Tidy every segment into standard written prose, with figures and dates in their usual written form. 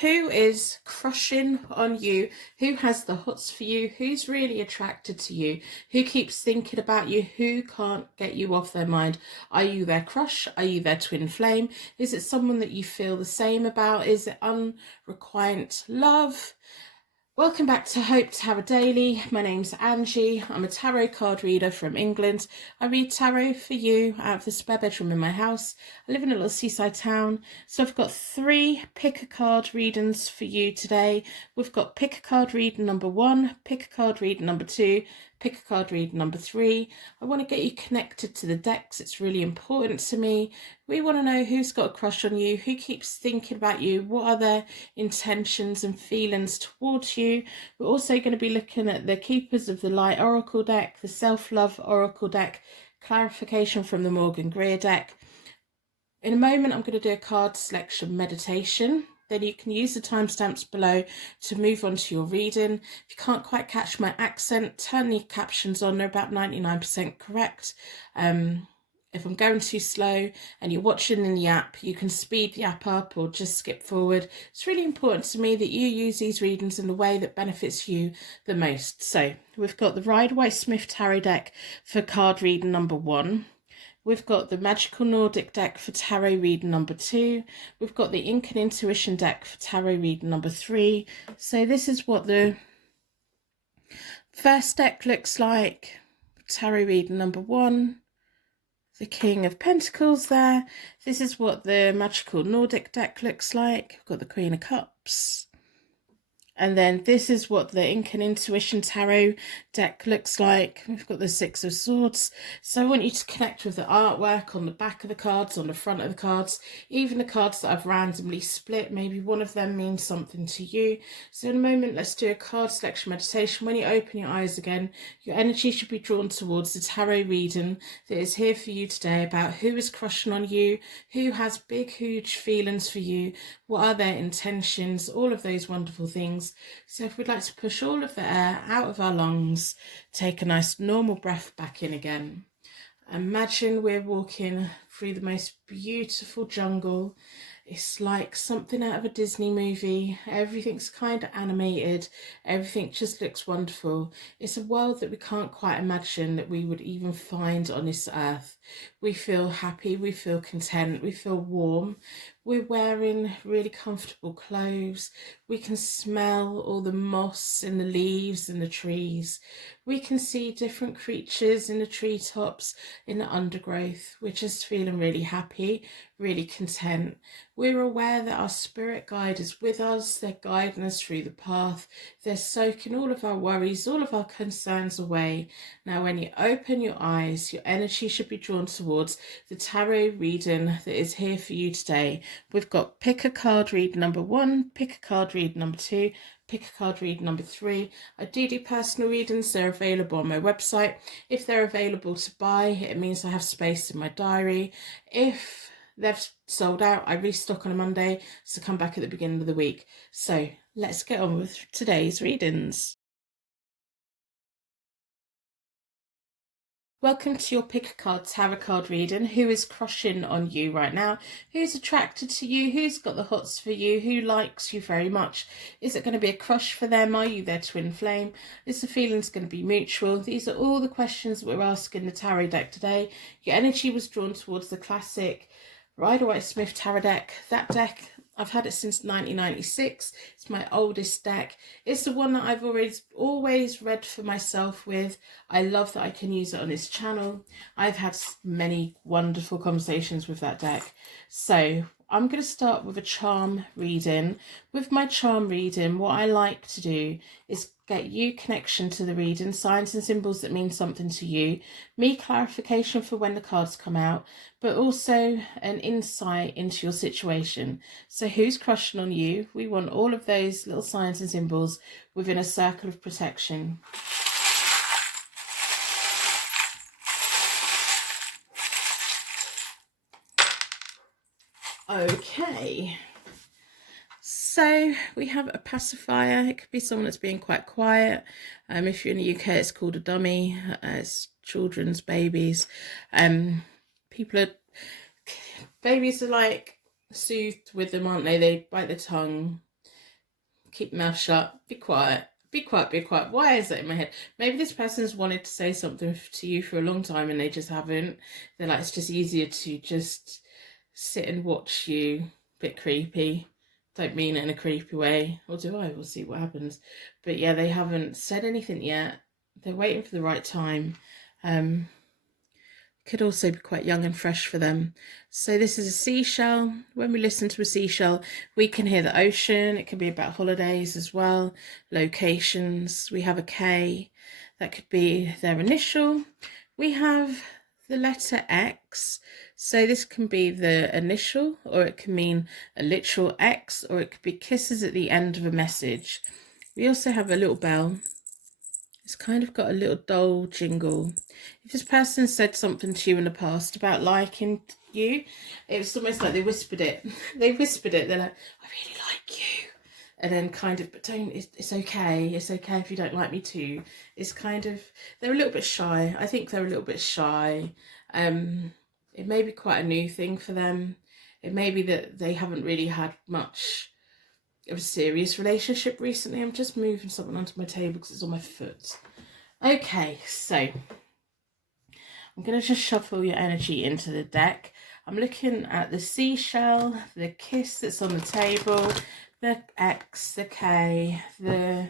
Who is crushing on you? Who has the hots for you? Who's really attracted to you? Who keeps thinking about you? Who can't get you off their mind? Are you their crush? Are you their twin flame? Is it someone that you feel the same about? Is it unrequited love? Welcome back to Hope Tarot Daily. My name's Angie. I'm a tarot card reader from England. I read tarot for you out of the spare bedroom in my house. I live in a little seaside town. So I've got 3 pick a card readings for you today. We've got pick a card reading number 1, pick a card reading number 2, pick a card reading number 3. I want to get you connected to the decks. It's really important to me. We want to know who's got a crush on you, who keeps thinking about you, what are their intentions and feelings towards you. We're also going to be looking at the Keepers of the Light Oracle deck, the Self-Love Oracle deck, clarification from the Morgan Greer deck. In a moment, I'm going to do a card selection meditation. Then you can use the timestamps below to move on to your reading. If you can't quite catch my accent, turn the captions on. They're about 99% correct. If I'm going too slow and you're watching in the app, you can speed the app up or just skip forward. It's really important to me that you use these readings in a way that benefits you the most. So we've got the Rider-Waite-Smith Tarot deck for card reading number 1. We've got the Magical Nordic deck for tarot reading number 2. We've got the Ink and Intuition deck for tarot reading number 3. So this is what the first deck looks like. Tarot reading number 1. The King of Pentacles there. This is what the Magical Nordic deck looks like. We've got the Queen of Cups. And then this is what the Ink and Intuition Tarot deck looks like. We've got the Six of Swords. So I want you to connect with the artwork on the back of the cards, on the front of the cards, even the cards that I've randomly split. Maybe one of them means something to you. So in a moment, let's do a card selection meditation. When you open your eyes again, your energy should be drawn towards the tarot reading that is here for you today about who is crushing on you, who has big, huge feelings for you, what are their intentions, all of those wonderful things. So if we'd like to push all of the air out of our lungs, take a nice normal breath back in again. Imagine we're walking through the most beautiful jungle. It's like something out of a Disney movie. Everything's kind of animated. Everything just looks wonderful. It's a world that we can't quite imagine that we would even find on this earth. We feel happy, we feel content, we feel warm. We're wearing really comfortable clothes. We can smell all the moss in the leaves and the trees. We can see different creatures in the treetops, in the undergrowth. We're just feeling really happy, really content. We're aware that our spirit guide is with us. They're guiding us through the path. They're soaking all of our worries, all of our concerns away. Now, when you open your eyes, your energy should be drawn towards the tarot reading that is here for you today. We've got pick a card read number 1, pick a card read number 2, pick a card read number 3. I do personal readings. They're available on my website. If they're available to buy, it means I have space in my diary. If they've sold out, I restock on a Monday, so come back at the beginning of the week. So let's get on with today's readings. Welcome to your pick a card tarot card reading. Who is crushing on you right now? Who's attracted to you? Who's got the hots for you? Who likes you very much? Is it going to be a crush for them? Are you their twin flame? Is the feelings going to be mutual? These are all the questions we're asking the tarot deck today. Your energy was drawn towards the classic Rider-Waite-Smith Tarot deck. That deck, I've had it since 1996. It's my oldest deck. It's the one that I've always read for myself with. I love that I can use it on this channel. I've had many wonderful conversations with that deck. So I'm going to start with a charm reading. With my charm reading, what I like to do is get you connection to the reading, signs and symbols that mean something to you, me clarification for when the cards come out, but also an insight into your situation. So who's crushing on you? We want all of those little signs and symbols within a circle of protection. Okay. So we have a pacifier. It could be someone that's being quite quiet. If you're in the UK, it's called a dummy. It's children's babies. Babies are like soothed with them, aren't they? They bite the tongue. keep your mouth shut, be quiet. Be quiet, be quiet. Why is that in my head? Maybe this person's wanted to say something to you for a long time and they just haven't. They're like, it's just easier to just sit and watch you. Bit creepy. Don't mean it in a creepy way. Or do I? We'll see what happens. But yeah, they haven't said anything yet. They're waiting for the right time. Could also be quite young and fresh for them. So this is a seashell. When we listen to a seashell, we can hear the ocean. It can be about holidays as well, locations. We have a K. That could be their initial. We have the letter X. So this can be the initial, or it can mean a literal X, or it could be kisses at the end of a message. We also have a little bell. It's kind of got a little dull jingle. If this person said something to you in the past about liking you, it's almost like they whispered it. They whispered it. They're like, I really like you. And then kind of, but don't, it's okay. It's okay if you don't like me too. It's kind of, they're a little bit shy. I think they're a little bit shy. It may be quite a new thing for them. It may be that they haven't really had much of a serious relationship recently. I'm just moving something onto my table because it's on my foot. Okay, so I'm going to just shuffle your energy into the deck. I'm looking at the seashell, the kiss that's on the table, the X, the K, the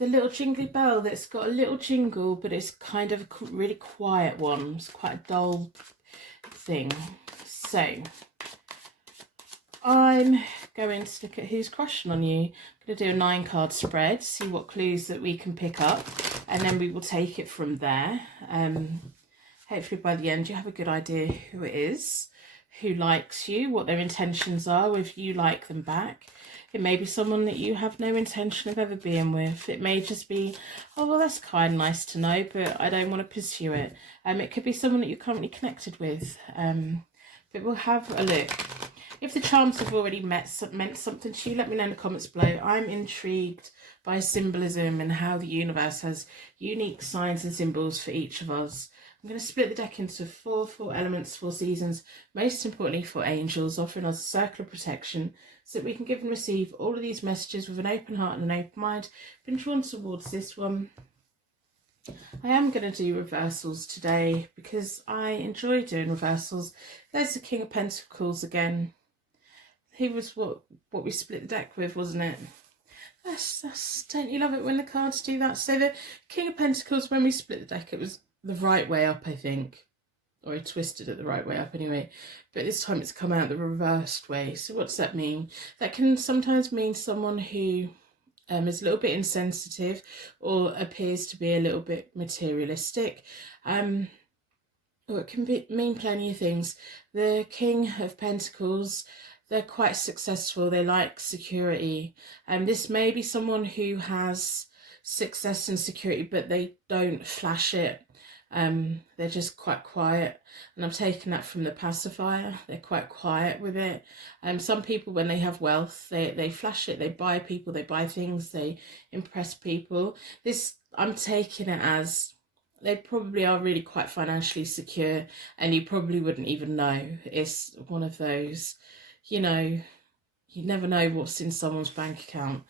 little jingly bell that's got a little jingle, but it's kind of a really quiet one. It's quite a dull thing. So I'm going to look at who's crushing on you. I'm going to do a 9-card spread, see what clues that we can pick up, and then we will take it from there. Hopefully by the end you have a good idea who it is, who likes you, what their intentions are, if you like them back. It may be someone that you have no intention of ever being with. It may just be, oh, well, that's kind of nice to know, but I don't want to pursue it. It could be someone that you're currently connected with. But we'll have a look. If the charms have already meant something to you, let me know in the comments below. I'm intrigued by symbolism and how the universe has unique signs and symbols for each of us. I'm going to split the deck into four elements, 4 seasons, most importantly 4 angels, offering us a circle of protection so that we can give and receive all of these messages with an open heart and an open mind. Been drawn towards this one. I am going to do reversals today because I enjoy doing reversals. There's the King of Pentacles again. He was what we split the deck with, wasn't it? That's don't you love it when the cards do that? So the King of Pentacles, when we split the deck, it was the right way up, I think. Or I twisted it the right way up anyway. But this time it's come out the reversed way. So what does that mean? That can sometimes mean someone who is a little bit insensitive or appears to be a little bit materialistic. Or it can mean plenty of things. The King of Pentacles, they're quite successful. They like security. This may be someone who has success and security, but they don't flash it. They're just quite quiet. And I'm taking that from the pacifier. They're quite quiet with it. Some people, when they have wealth, they flash it. They buy people, they buy things, they impress people. This, I'm taking it as they probably are really quite financially secure and you probably wouldn't even know. It's one of those, you know, you never know what's in someone's bank account.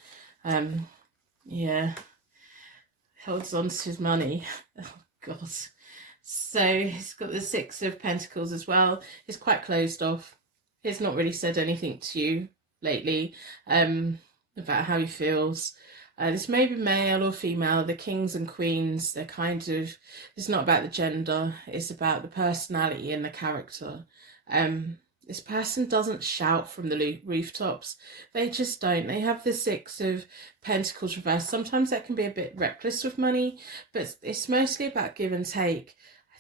Yeah, holds on to his money. Oh God. So he's got the 6 of Pentacles as well. He's quite closed off. He's not really said anything to you lately about how he feels. This may be male or female. The kings and queens, they're kind of, it's not about the gender, it's about the personality and the character. This person doesn't shout from the rooftops. They just don't. They have the 6 of Pentacles reversed. Sometimes that can be a bit reckless with money, but it's mostly about give and take.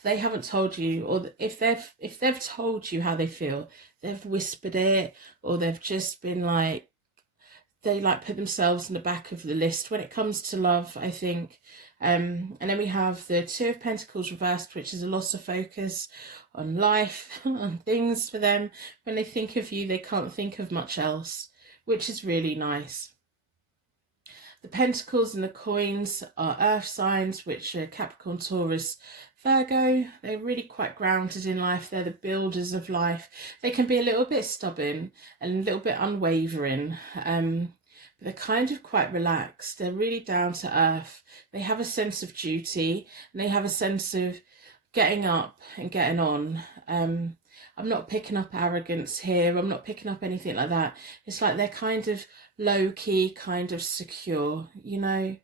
They haven't told you, or if they've told you how they feel, they've whispered it, or they've just been like, they like put themselves in the back of the list when it comes to love, I think. And then we have the 2 of Pentacles reversed, which is a loss of focus on life, on things for them. When they think of you, they can't think of much else, which is really nice. The Pentacles and the coins are earth signs, which are Capricorn, Taurus, Virgo. They're really quite grounded in life. They're the builders of life. They can be a little bit stubborn and a little bit unwavering. But they're kind of quite relaxed. They're really down to earth. They have a sense of duty, and they have a sense of getting up and getting on. I'm not picking up arrogance here. I'm not picking up anything like that. It's like they're kind of low key, kind of secure, you know.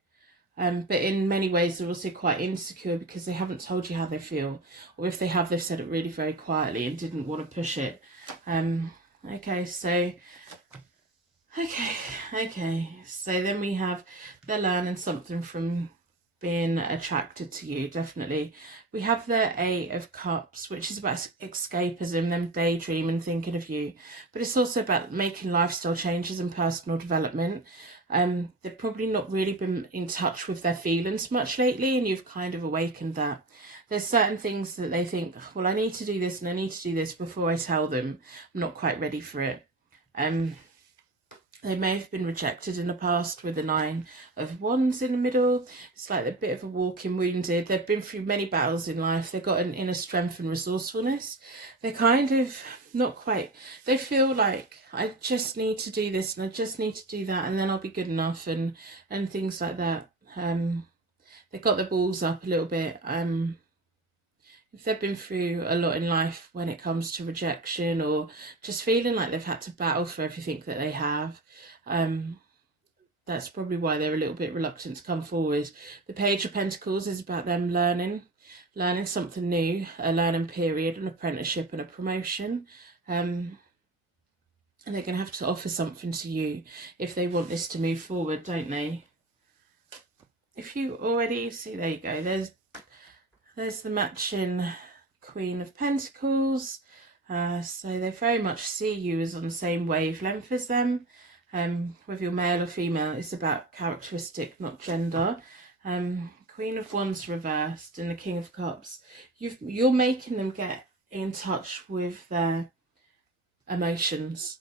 But in many ways, they're also quite insecure because they haven't told you how they feel, or if they have, they've said it really very quietly and didn't want to push it. Okay, so so then we have they're learning something from being attracted to you. Definitely. We have the Eight of Cups, which is about escapism, them daydreaming, thinking of you, but it's also about making lifestyle changes and personal development. They've probably not really been in touch with their feelings much lately, and you've kind of awakened that. There's certain things that they think, well, I need to do this and I need to do this before I tell them. I'm not quite ready for it. They may have been rejected in the past with the Nine of Wands in the middle. It's like they're a bit of a walking wounded. They've been through many battles in life. They've got an inner strength and resourcefulness. They're kind of not quite, they feel like, I just need to do this and I just need to do that and then I'll be good enough, and things like that. They've got their balls up a little bit. If they've been through a lot in life when it comes to rejection, or just feeling like they've had to battle for everything that they have, that's probably why they're a little bit reluctant to come forward. The Page of Pentacles is about them learning something new, a learning period, an apprenticeship and a promotion. And they're going to have to offer something to you if they want this to move forward, don't they? If you already see, there you go, there's the matching Queen of Pentacles. So they very much see you as on the same wavelength as them. Whether you're male or female, it's about characteristic, not gender. Queen of Wands reversed and the King of Cups. You're making them get in touch with their emotions.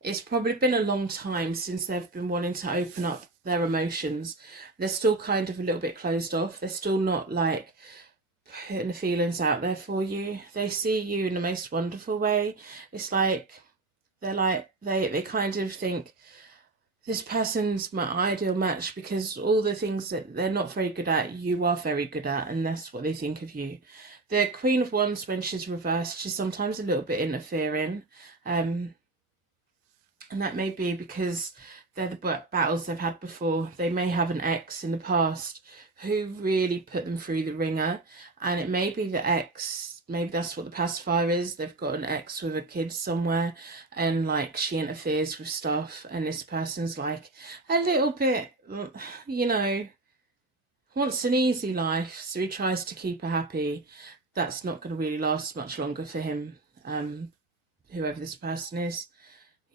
It's probably been a long time since they've been wanting to open up their emotions. They're still kind of a little bit closed off. They're still not like putting the feelings out there for you. They see you in the most wonderful way. It's like they kind of think, this person's my ideal match, because all the things that they're not very good at, you are very good at, and that's what they think of you. The Queen of Wands, when she's reversed, she's sometimes a little bit interfering, and that may be because they're the battles they've had before. They may have an ex in the past who really put them through the ringer, and it may be the ex, maybe that's what the pacifier is. They've got an ex with a kid somewhere, and like she interferes with stuff, and this person's like a little bit, you know, wants an easy life, so he tries to keep her happy. That's not going to really last much longer for him, whoever this person is.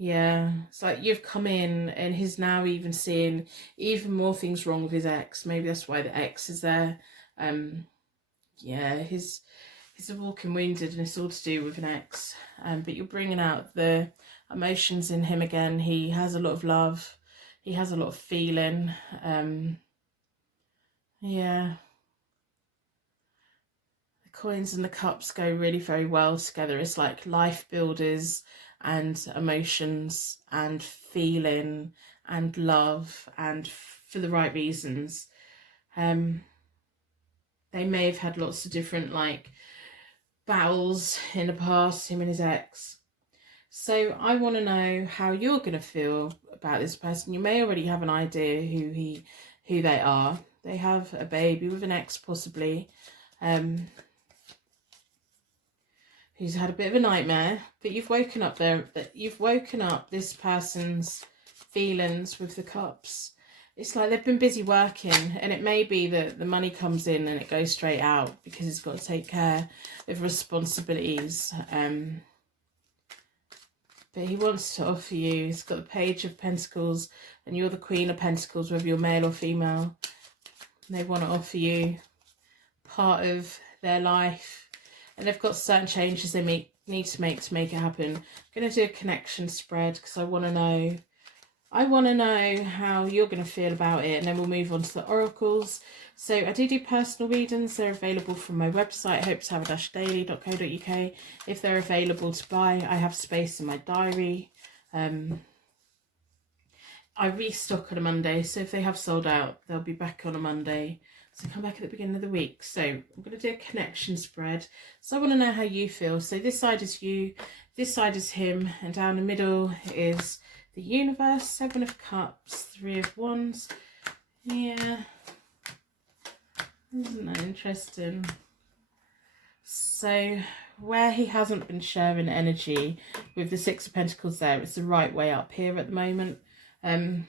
Yeah, it's like you've come in and he's now even seeing even more things wrong with his ex. Maybe that's why the ex is there. Yeah, he's a walking wounded, and it's all to do with an ex. But you're bringing out the emotions in him again. He has a lot of love. He has a lot of feeling. Yeah. The coins and the cups go really very well together. It's like life builders and emotions and feeling and love, and for the right reasons. They may have had lots of different like battles in the past, him and his ex. So I want to know how you're going to feel about this person. You may already have an idea who they are. They have a baby with an ex, possibly, who's had a bit of a nightmare, but you've woken up this person's feelings with the cups. It's like they've been busy working, and it may be that the money comes in and it goes straight out because it's got to take care of responsibilities. But he wants to offer you, he's got the Page of Pentacles, and you're the Queen of Pentacles, whether you're male or female. They want to offer you part of their life, and they've got certain changes they need to make it happen. I'm going to do a connection spread because I want to know how you're going to feel about it, and then we'll move on to the oracles. So I do personal readings. They're available from my website, hopetohave-daily.co.uk. If they're available to buy, I have space in my diary. I restock on a Monday, so if they have sold out, they'll be back on a Monday. So come back at the beginning of the week. So I'm going to do a connection spread. So I want to know how you feel. So this side is you, this side is him, and down the middle is the universe, 7 of Cups, 3 of Wands. Yeah, isn't that interesting? So where he hasn't been sharing energy with the 6 of Pentacles there, it's the right way up here at the moment. I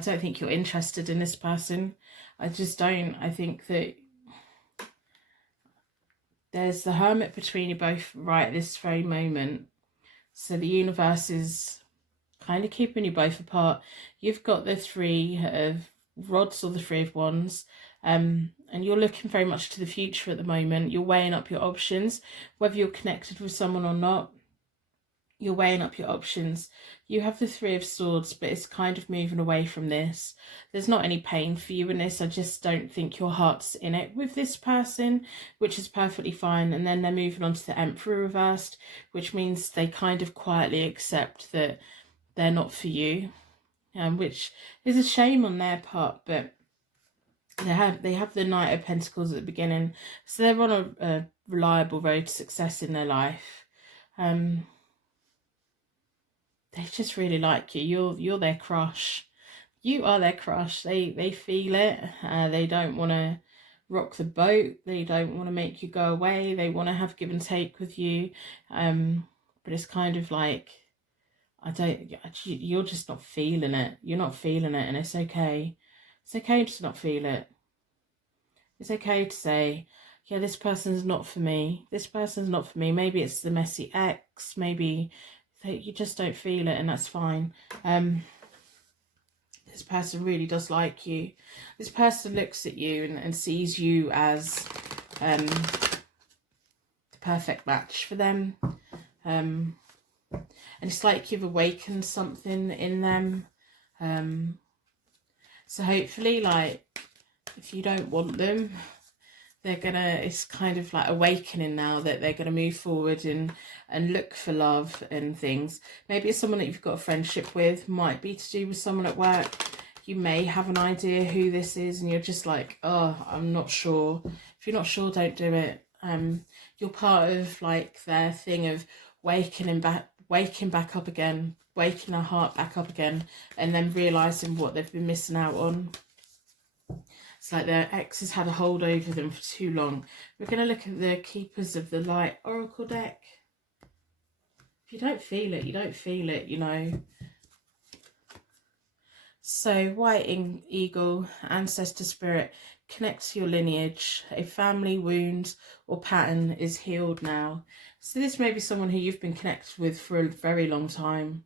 don't think you're interested in this person. I just don't. I think that there's the Hermit between you both right at this very moment. So the universe is kind of keeping you both apart. You've got the 3 of Rods or the 3 of Wands. And you're looking very much to the future at the moment. You're weighing up your options, whether you're connected with someone or not. You're weighing up your options. You have the 3 of Swords, but it's kind of moving away from this. There's not any pain for you in this. I just don't think your heart's in it with this person, which is perfectly fine. And then they're moving on to the Emperor reversed, which means they kind of quietly accept that they're not for you, which is a shame on their part, but they have the Knight of Pentacles at the beginning, so they're on a reliable road to success in their life. They just really like you. You're their crush. You are their crush. They feel it. They don't want to rock the boat. They don't want to make you go away. They want to have give and take with you. But it's kind of like, you're just not feeling it. You're not feeling it, and it's okay. It's okay to not feel it. It's okay to say, yeah, this person's not for me. This person's not for me. Maybe it's the messy ex. Maybe you just don't feel it, and that's fine. This person really does like you. This person looks at you and sees you as the perfect match for them. And it's like you've awakened something in them. So hopefully, like, if you don't want them, it's kind of like awakening now that they're gonna move forward and look for love and things. Maybe it's someone that you've got a friendship with, might be to do with someone at work. You may have an idea who this is and you're just like, oh, I'm not sure. If you're not sure, don't do it. You're part of like their thing of waking back up again, waking their heart back up again, and then realizing what they've been missing out on. It's like their ex has had a hold over them for too long. We're going to look at the Keepers of the Light Oracle deck. If you don't feel it, you don't feel it, you know. So, White Eagle, Ancestor Spirit, connects to your lineage. A family wound or pattern is healed now. So this may be someone who you've been connected with for a very long time.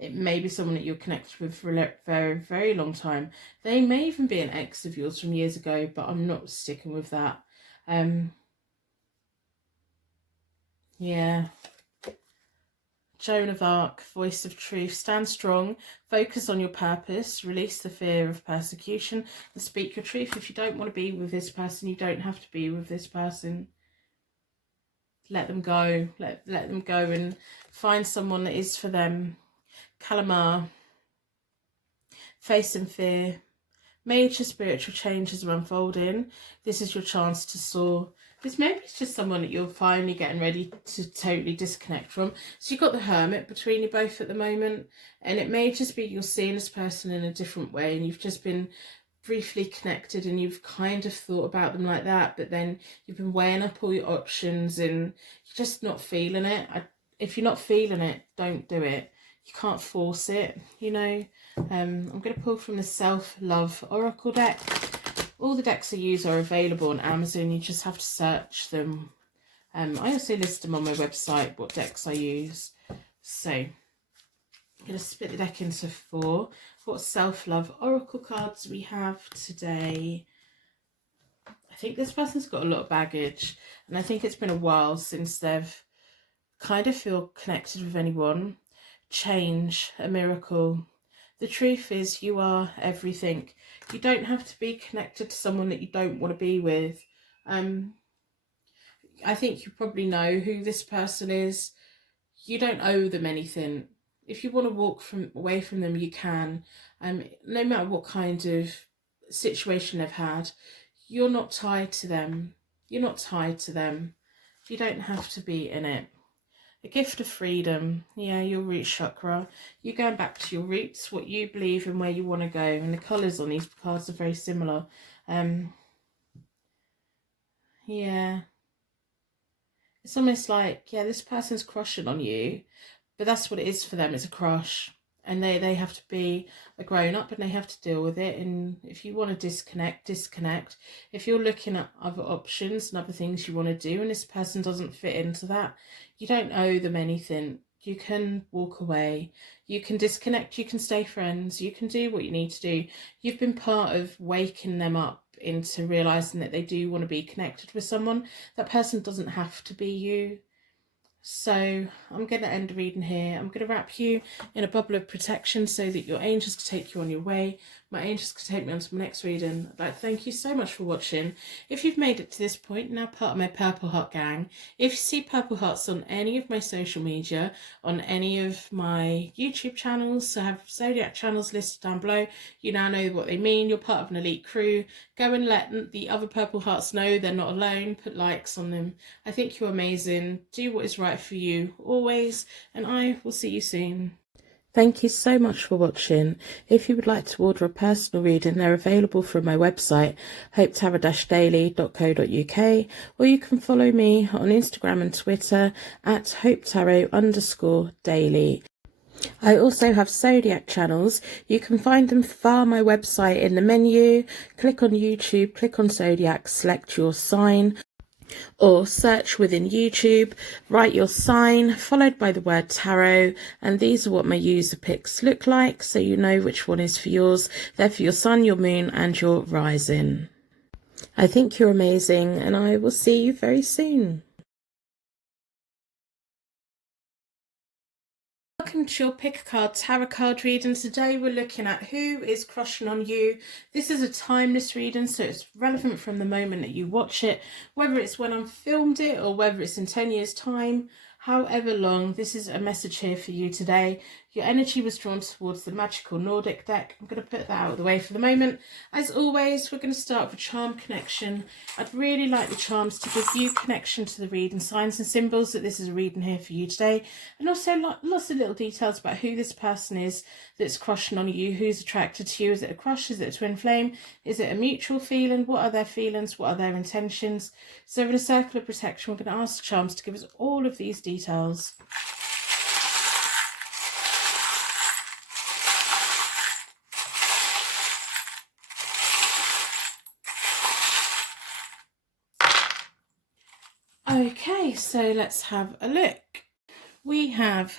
It may be someone that you're connected with for a very, very long time. They may even be an ex of yours from years ago, but I'm not sticking with that. Yeah. Joan of Arc, Voice of Truth. Stand strong, focus on your purpose, release the fear of persecution, and speak your truth. If you don't want to be with this person, you don't have to be with this person. Let them go. Let them go and find someone that is for them. Calamar, Facing Fear. Major spiritual changes are unfolding. This is your chance to soar. This maybe it's just someone that you're finally getting ready to totally disconnect from. So you've got the Hermit between you both at the moment, and it may just be you're seeing this person in a different way, and you've just been briefly connected and you've kind of thought about them like that, but then you've been weighing up all your options and you're just not feeling it. If you're not feeling it, don't do it. You can't force it, you know. I'm going to pull from the Self-Love Oracle deck. All the decks I use are available on Amazon. You just have to search them. I also list them on my website, what decks I use. So I'm going to split the deck into 4. What Self-Love Oracle cards we have today? I think this person's got a lot of baggage, and I think it's been a while since they've kind of feel connected with anyone. Change, a miracle. The truth is you are everything. You don't have to be connected to someone that you don't want to be with. I think you probably know who this person is. You don't owe them anything. if you want to walk away from them, you can. No matter what kind of situation they've had, you're not tied to them. You're not tied to them. You don't have to be in it. A gift of freedom. Yeah, your root chakra. You're going back to your roots, what you believe and where you want to go. And the colours on these cards are very similar. Yeah. It's almost like, yeah, this person's crushing on you, but that's what it is for them. It's a crush. And they have to be a grown-up and they have to deal with it. And if you want to disconnect. If you're looking at other options and other things you want to do and this person doesn't fit into that, you don't owe them anything. You can walk away. You can disconnect. You can stay friends. You can do what you need to do. You've been part of waking them up into realising that they do want to be connected with someone. That person doesn't have to be you. So I'm going to end the reading here. I'm going to wrap you in a bubble of protection so that your angels can take you on your way. My angels can take me on to my next reading. I'd like to thank you so much for watching. If you've made it to this point, now part of my Purple Heart gang, if you see Purple Hearts on any of my social media, on any of my YouTube channels, so I have Zodiac channels listed down below, you now know what they mean. You're part of an elite crew. Go and let the other Purple Hearts know they're not alone. Put likes on them. I think you're amazing. Do what is right for you always, and I will see you soon. Thank you so much for watching. If you would like to order a personal reading, they're available from my website, hopetarot-daily.co.uk, or you can follow me on Instagram and Twitter at hopetarot_daily. I also have Zodiac channels. You can find them via my website in the menu. Click on YouTube, click on Zodiac, select your sign, or search within YouTube, write your sign, followed by the word tarot, and these are what my user picks look like, so you know which one is for yours. They're for your sun, your moon, and your rising. I think you're amazing, and I will see you very soon. Welcome to your Pick a Card Tarot card reading. Today we're looking at who is crushing on you. This is a timeless reading, so it's relevant from the moment that you watch it, whether it's when I've filmed it or whether it's in 10 years time, however long. This is a message here for you today. Your energy was drawn towards the Magical Nordic deck. I'm going to put that out of the way for the moment. As always, we're going to start with a charm connection. I'd really like the charms to give you connection to the reading, signs and symbols that this is a reading here for you today, and also lots of little details about who this person is that's crushing on you, who's attracted to you. Is it a crush? Is it a twin flame? Is it a mutual feeling? What are their feelings? What are their intentions? So in a circle of protection, we're going to ask the charms to give us all of these details. Okay, so let's have a look. We have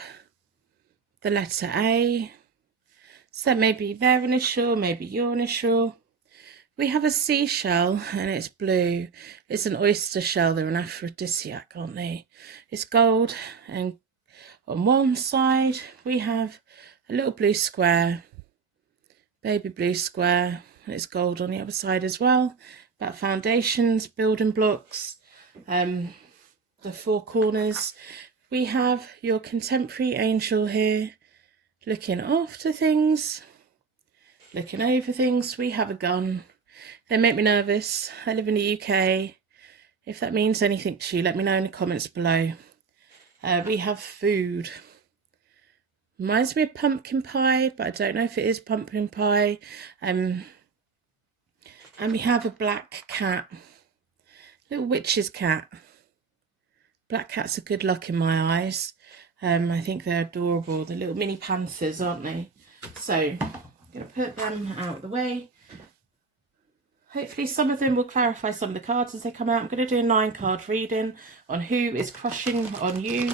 the letter A. So maybe their initial, maybe your initial. We have a seashell and it's blue. It's an oyster shell. They're an aphrodisiac, aren't they? It's gold, and on one side we have a little blue square, baby blue square, and it's gold on the other side as well. About foundations, building blocks, the four corners. We have your contemporary angel here, looking after things, looking over things. We have a gun. They make me nervous. I live in the UK. If that means anything to you, let me know in the comments below. We have food. Reminds me of pumpkin pie, but I don't know if it is pumpkin pie. And we have a black cat, little witch's cat. Black cats are good luck in my eyes. I think they're adorable. The little mini panthers, aren't they? So I'm going to put them out of the way. Hopefully some of them will clarify some of the cards as they come out. I'm going to do a 9-card reading on who is crushing on you.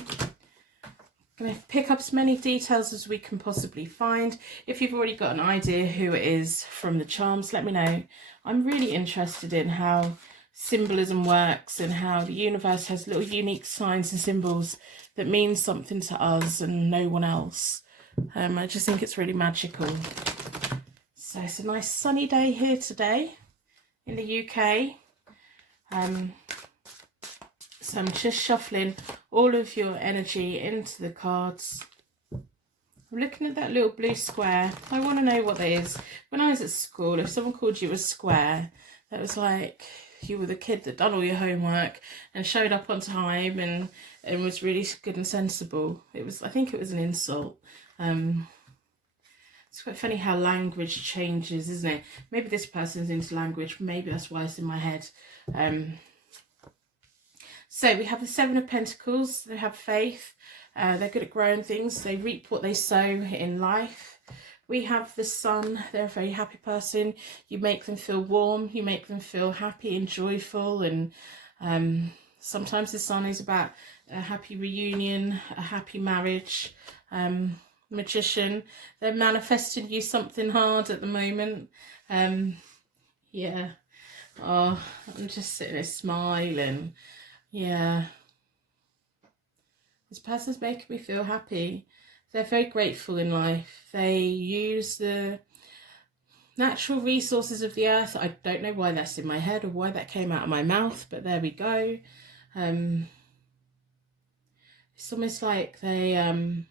I'm going to pick up as many details as we can possibly find. If you've already got an idea who it is from the charms, let me know. I'm really interested in how symbolism works and how the universe has little unique signs and symbols that mean something to us and no one else. I just think it's really magical. So it's a nice sunny day here today in the UK. So I'm just shuffling all of your energy into the cards. I'm looking at that little blue square. I want to know what that is. When I was at school, if someone called you a square, that was like you were the kid that done all your homework and showed up on time and was really good and sensible. I think it was an insult. It's quite funny how language changes, isn't it? Maybe this person's into language. Maybe that's why it's in my head. So we have the Seven of Pentacles. They have faith. They're good at growing things. They reap what they sow in life. We have the Sun. They're a very happy person. You make them feel warm. You make them feel happy and joyful. And sometimes the Sun is about a happy reunion, a happy marriage. Magician. They're manifesting you something hard at the moment. Yeah. Oh, I'm just sitting there smiling. Yeah. This person's making me feel happy. They're very grateful in life. They use the natural resources of the earth. I don't know why that's in my head or why that came out of my mouth, but there we go. It's almost like they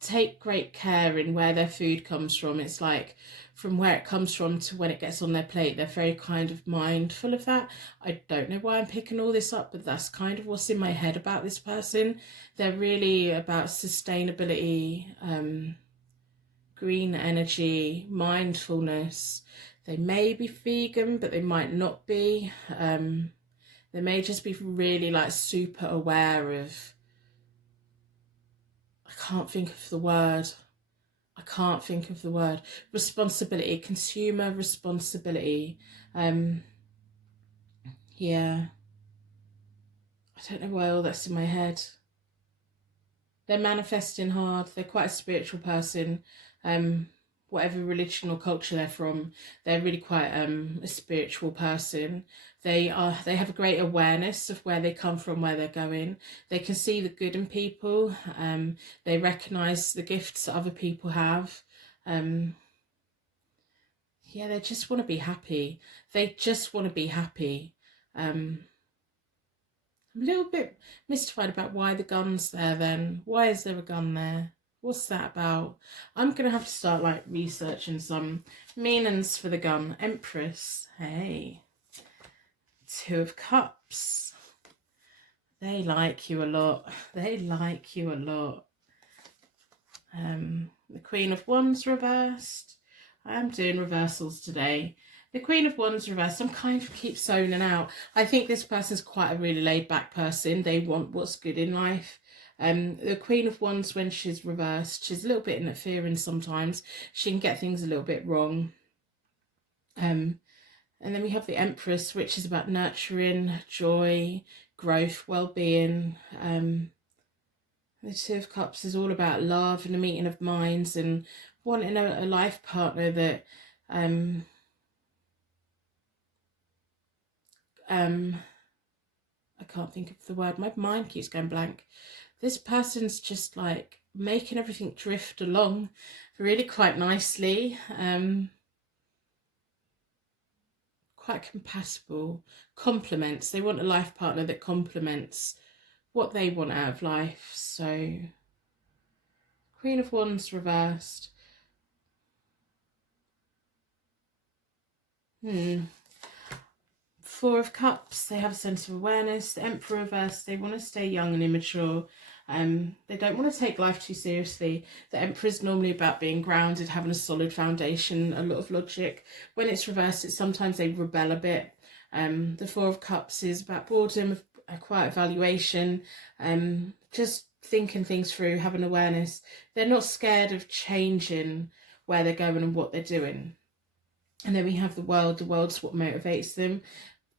take great care in where their food comes from. It's like from where it comes from to when it gets on their plate, they're very kind of mindful of that. I don't know why I'm picking all this up, but that's kind of what's in my head about this person. They're really about sustainability, green energy, mindfulness. They may be vegan, but they might not be. They may just be really like super aware of, I can't think of the word. Responsibility, consumer responsibility. Yeah. I don't know why all that's in my head. They're manifesting hard. They're quite a spiritual person. Whatever religion or culture they're from, they're really quite a spiritual person. They have a great awareness of where they come from, where they're going. They can see the good in people. They recognise the gifts that other people have. Yeah, they just want to be happy. They just want to be happy. I'm a little bit mystified about why the gun's there then. Why is there a gun there? What's that about? I'm going to have to start like researching some meanings for the gun. Empress. Hey. Two of Cups. They like you a lot. They like you a lot. The Queen of Wands reversed. I am doing reversals today. The Queen of Wands reversed. I'm kind of keep zoning out. I think this person's quite a really laid back person. They want what's good in life. The Queen of Wands, when she's reversed, she's a little bit interfering sometimes. She can get things a little bit wrong. And then we have the Empress, which is about nurturing, joy, growth, well-being. The Two of Cups is all about love and a meeting of minds and wanting a life partner that I can't think of the word. My mind keeps going blank. This person's just like making everything drift along really quite nicely. Quite compatible. Complements. They want a life partner that complements what they want out of life. So, Queen of Wands reversed. Four of Cups, they have a sense of awareness. The Emperor reversed, they want to stay young and immature. They don't want to take life too seriously. The Emperor is normally about being grounded, having a solid foundation, a lot of logic. When it's reversed, it's sometimes they rebel a bit. The Four of Cups is about boredom, a quiet evaluation, just thinking things through, having awareness. They're not scared of changing where they're going and what they're doing. And then we have the World. The World's what motivates them.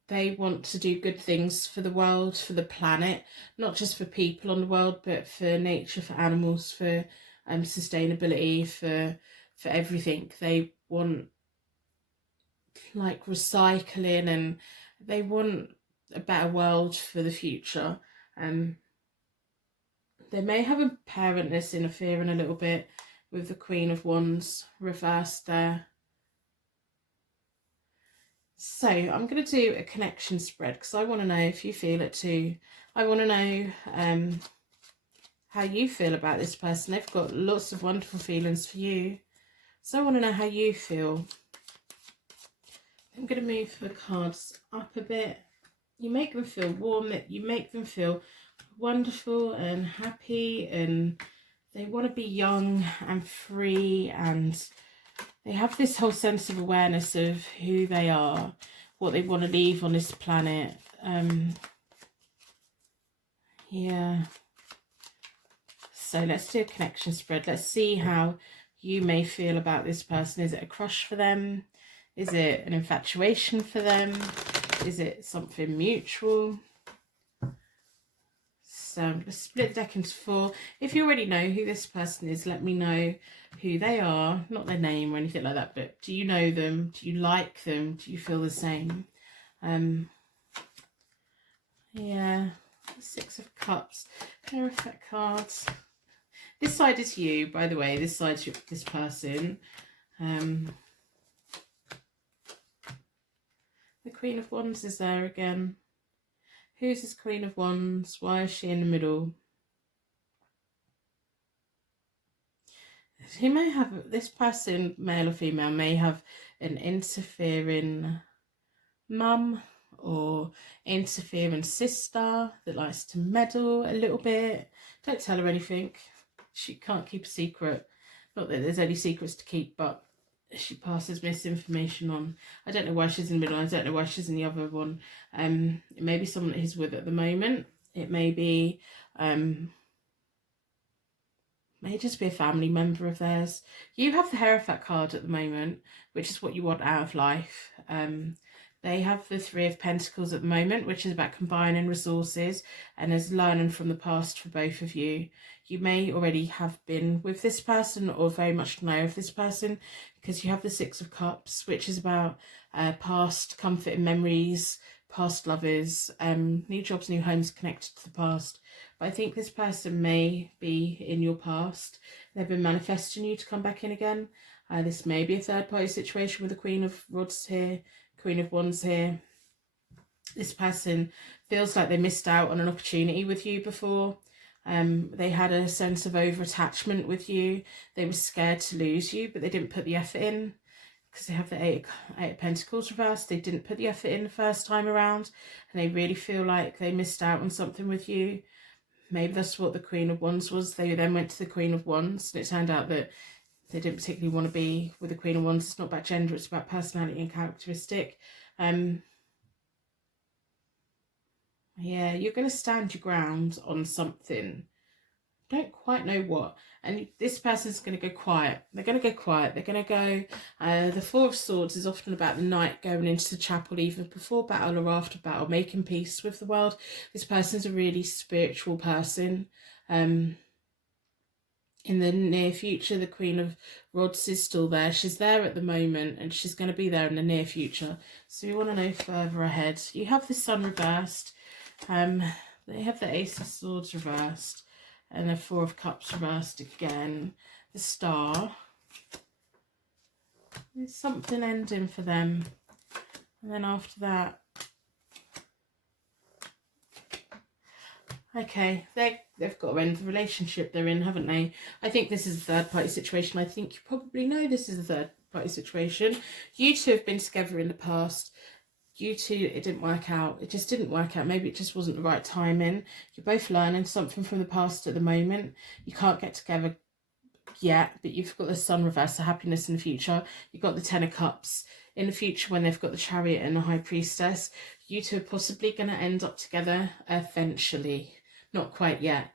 They want to do good things for the world, for the planet, not just for people on the world, but for nature, for animals, for sustainability, for everything. They want like recycling, and they want a better world for the future. They may have a parent that's interfering a little bit with the Queen of Wands reversed there. So I'm going to do a connection spread because I want to know if you feel it too. I want to know how you feel about this person. They've got lots of wonderful feelings for you. So I want to know how you feel. I'm going to move the cards up a bit. You make them feel warm, you make them feel wonderful and happy, and they want to be young and free, and they have this whole sense of awareness of who they are, what they want to leave on this planet. Yeah. So let's do a connection spread. Let's see how you may feel about this person. Is it a crush for them? Is it an infatuation for them? Is it something mutual? So let's split the deck into 4. If you already know who this person is, let me know who they are. Not their name or anything like that, but do you know them? Do you like them? Do you feel the same? Yeah, 6 of Cups. Hierophant cards. This side is you, by the way. This side's this person. The Queen of Wands is there again. Who's this Queen of Wands? Why is she in the middle? He may have, this person, male or female, may have an interfering mum or interfering sister that likes to meddle a little bit. Don't tell her anything. She can't keep a secret. Not that there's any secrets to keep, but she passes misinformation on. I don't know why she's in the middle. I don't know why she's in the other one. It may be someone that he's with at the moment. It may be, may just be a family member of theirs. You have the Hierophant card at the moment, which is what you want out of life. They have the 3 of Pentacles at the moment, which is about combining resources and is learning from the past for both of you. You may already have been with this person or very much know of this person, because you have the 6 of Cups, which is about past comfort and memories, past lovers, new jobs, new homes connected to the past. But I think this person may be in your past. They've been manifesting you to come back in again. This may be a third party situation with the Queen of Rods here, Queen of Wands here. This person feels like they missed out on an opportunity with you before. They had a sense of over-attachment with you. They were scared to lose you, but they didn't put the effort in, because they have the 8 of Pentacles reversed. They didn't put the effort in the first time around, and they really feel like they missed out on something with you. Maybe that's what the Queen of Wands was. They then went to the Queen of Wands, and it turned out that they didn't particularly want to be with the Queen of Wands. It's not about gender, it's about personality and characteristic. Yeah, you're going to stand your ground on something. Don't quite know what. And this person's going to go quiet. They're going to go quiet. They're going to go... the 4 of Swords is often about the knight going into the chapel either before battle or after battle, making peace with the world. This person's a really spiritual person. In the near future, the Queen of Rods is still there. She's there at the moment, and she's going to be there in the near future. So we want to know further ahead. You have the Sun reversed. They have the Ace of Swords reversed. And the 4 of Cups reversed again. The Star. There's something ending for them. And then after that... Okay, they've got to end the relationship they're in, haven't they? I think this is a third-party situation. I think you probably know this is a third-party situation. You two have been together in the past. You two, it didn't work out. It just didn't work out. Maybe it just wasn't the right timing. You're both learning something from the past at the moment. You can't get together yet, but you've got the Sun reverse, the happiness in the future. You've got the 10 of Cups. In the future, when they've got the Chariot and the High Priestess, you two are possibly going to end up together eventually. Not quite yet.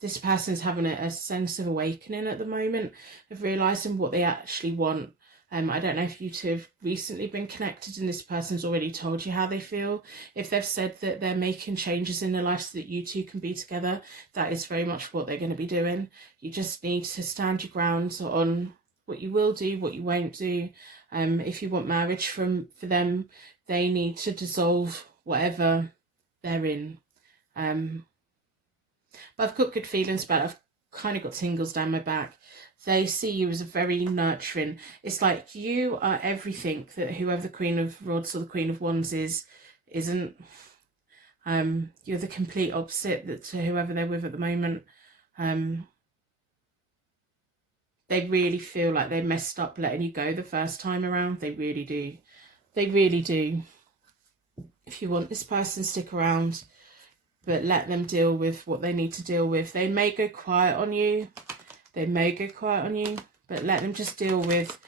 This person's having a sense of awakening at the moment, of realising what they actually want. I don't know if you two have recently been connected and this person's already told you how they feel. If they've said that they're making changes in their life so that you two can be together, that is very much what they're going to be doing. You just need to stand your ground on what you will do, what you won't do. If you want marriage for them, they need to dissolve whatever they're in. But I've got good feelings about it. I've kind of got tingles down my back. They see you as a very nurturing. It's like you are everything that whoever the Queen of Rods or the Queen of Wands isn't. You're the complete opposite to whoever they're with at the moment. They really feel like they messed up letting you go the first time around. They really do. They really do. If you want this person, stick around, but let them deal with what they need to deal with. They may go quiet on you. They may go quiet on you, but let them just deal with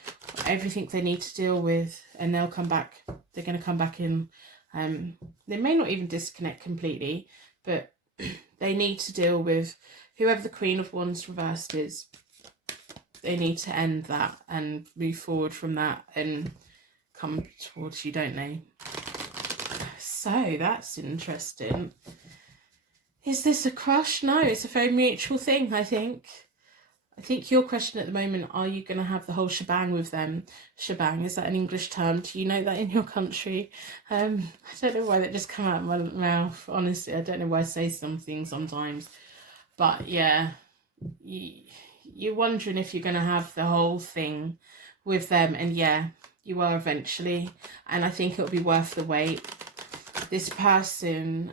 everything they need to deal with, and they'll come back. They're going to come back in. They may not even disconnect completely, but they need to deal with whoever the Queen of Wands reversed is. They need to end that and move forward from that and come towards you, don't they? So that's interesting. Is this a crush? No, it's a very mutual thing, I think. I think your question at the moment, are you going to have the whole shebang with them? Shebang, is that an English term? Do you know that in your country? I don't know why that just come out of my mouth. Honestly, I don't know why I say something sometimes. But yeah, you're wondering if you're going to have the whole thing with them. And yeah, you are eventually. And I think it'll be worth the wait. This person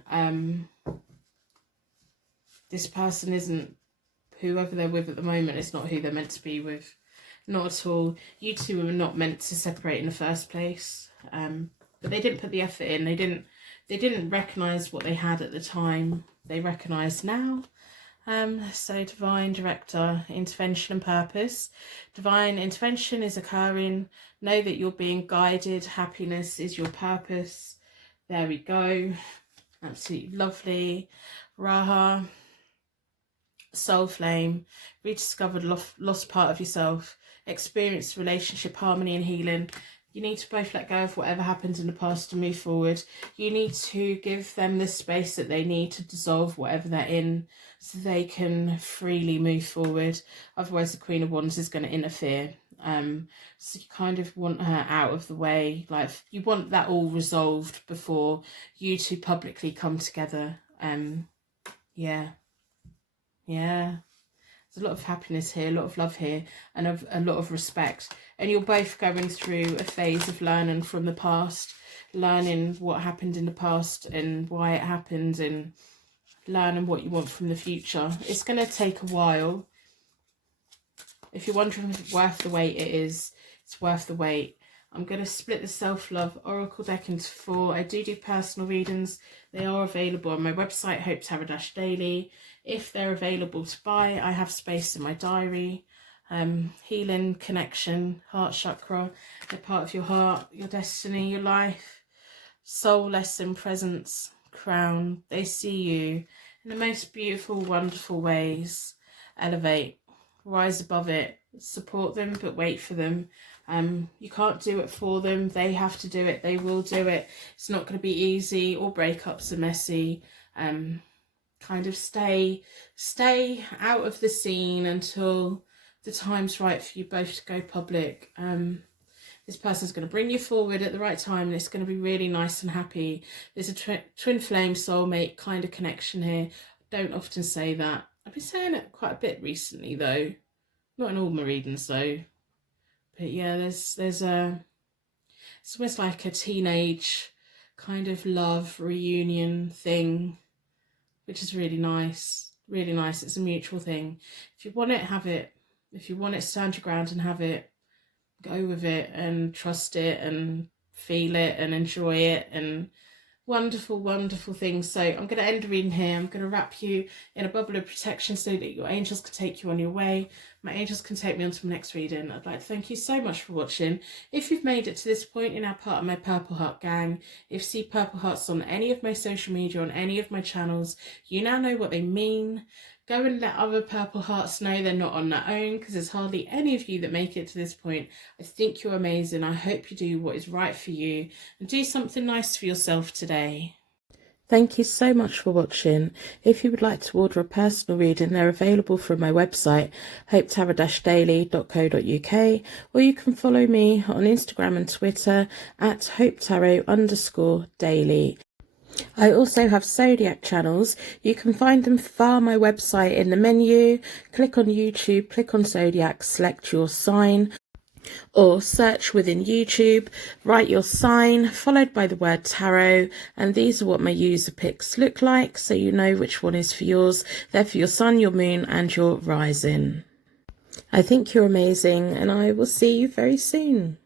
isn't whoever they're with at the moment. It's not who they're meant to be with. Not at all. You two were not meant to separate in the first place. But they didn't put the effort in. They didn't recognise what they had at the time. They recognise now. So divine director, intervention and purpose. Divine intervention is occurring. Know that you're being guided. Happiness is your purpose. There we go. Absolutely lovely. Raha. Soul flame, rediscovered lost part of yourself, experience relationship harmony and healing. You need to both let go of whatever happened in the past to move forward. You need to give them the space that they need to dissolve whatever they're in so they can freely move forward. Otherwise the Queen of Wands is going to interfere. So you kind of want her out of the way. Like, you want that all resolved before you two publicly come together. Yeah, there's a lot of happiness here, a lot of love here, and a lot of respect. And you're both going through a phase of learning from the past, learning what happened in the past and why it happened, and learning what you want from the future. It's going to take a while. If you're wondering if it's worth the wait, it is. It's worth the wait. I'm going to split the Self-Love Oracle deck into 4. I do personal readings. They are available on my website, Hope Tarot-Daily. If they're available to buy, I have space in my diary. Healing, connection, heart chakra, they're part of your heart, your destiny, your life. Soul lesson, presence, crown. They see you in the most beautiful, wonderful ways. Elevate, rise above it, support them, but wait for them. You can't do it for them. They have to do it. They will do it. It's not going to be easy. All breakups are messy. Kind of stay out of the scene until the time's right for you both to go public. This person's going to bring you forward at the right time, and it's going to be really nice and happy. There's a twin flame soulmate kind of connection here. I don't often say that. I've been saying it quite a bit recently though. Not in all my readings though. But yeah, there's it's almost like a teenage kind of love reunion thing, which is really nice. Really nice. It's a mutual thing. If you want it, have it. If you want it, stand your ground and have it. Go with it and trust it and feel it and enjoy it, and wonderful, wonderful things. So I'm going to end the reading here. I'm going to wrap you in a bubble of protection so that your angels can take you on your way. My angels can take me on to my next reading. I'd like to thank you so much for watching. If you've made it to this point, you're now part of my Purple Heart gang. If you see Purple Hearts on any of my social media, on any of my channels, you now know what they mean. Go and let other Purple Hearts know they're not on their own, because there's hardly any of you that make it to this point. I think you're amazing. I hope you do what is right for you and do something nice for yourself today. Thank you so much for watching. If you would like to order a personal reading, they're available from my website, hopetarot-daily.co.uk, or you can follow me on Instagram and Twitter at hopetarot_daily. I also have Zodiac channels. You can find them via my website in the menu. Click on YouTube, click on Zodiac, select your sign. or search within YouTube, write your sign followed by the word tarot, and these are what my user picks look like, so you know which one is for yours. They're for your sun, your moon and your rising. I think you're amazing, and I will see you very soon.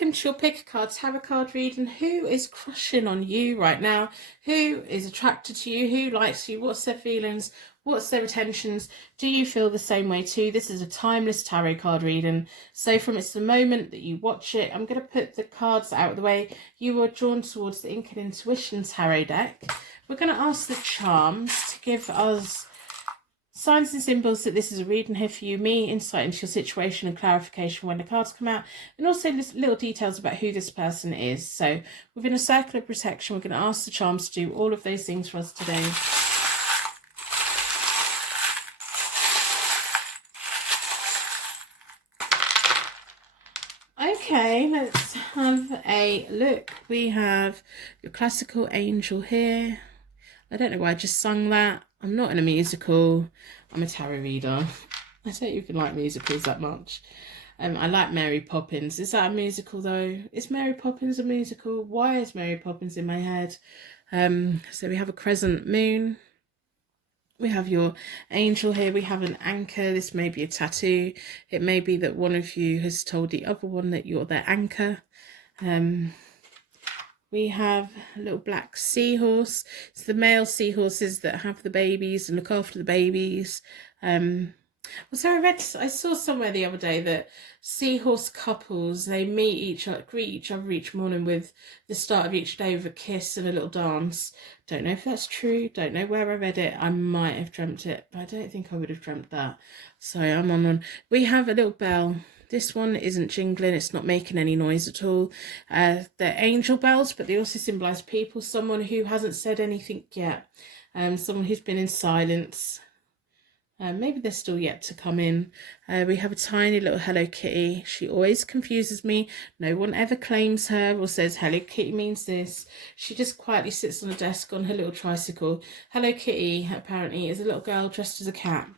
Welcome to your Pick a Card Tarot card reading. Who is crushing on you right now? Who is attracted to you? Who likes you? What's their feelings? What's their intentions? Do you feel the same way too? This is a timeless tarot card reading. So from it's the moment that you watch it, I'm going to put the cards out of the way. You are drawn towards the Ink and Intuition tarot deck. We're going to ask the charms to give us signs and symbols that this is a reading here for you, me, insight into your situation and clarification when the cards come out, and also little details about who this person is. So within a circle of protection, we're going to ask the charms to do all of those things for us today. Okay, let's have a look. We have your classical angel here. I don't know why I just sung that. I'm not in a musical. I'm a tarot reader. I don't even like musicals that much. I like Mary Poppins. Is that a musical though? Is Mary Poppins a musical? Why is Mary Poppins in my head? So we have a crescent moon. We have your angel here. We have an anchor. This may be a tattoo. It may be that one of you has told the other one that you're their anchor. We have a little black seahorse. It's the male seahorses that have the babies and look after the babies. So I saw somewhere the other day that seahorse couples, they greet each other each morning with the start of each day with a kiss and a little dance. Don't know if that's true. Don't know where I read it. I might have dreamt it, but I don't think I would have dreamt that. So I'm on one. We have a little bell. This one isn't jingling, it's not making any noise at all. They're angel bells, but they also symbolise people, someone who hasn't said anything yet, someone who's been in silence. Maybe they're still yet to come in. We have a tiny little Hello Kitty. She always confuses me. No one ever claims her or says Hello Kitty means this. She just quietly sits on a desk on her little tricycle. Hello Kitty, apparently, is a little girl dressed as a cat.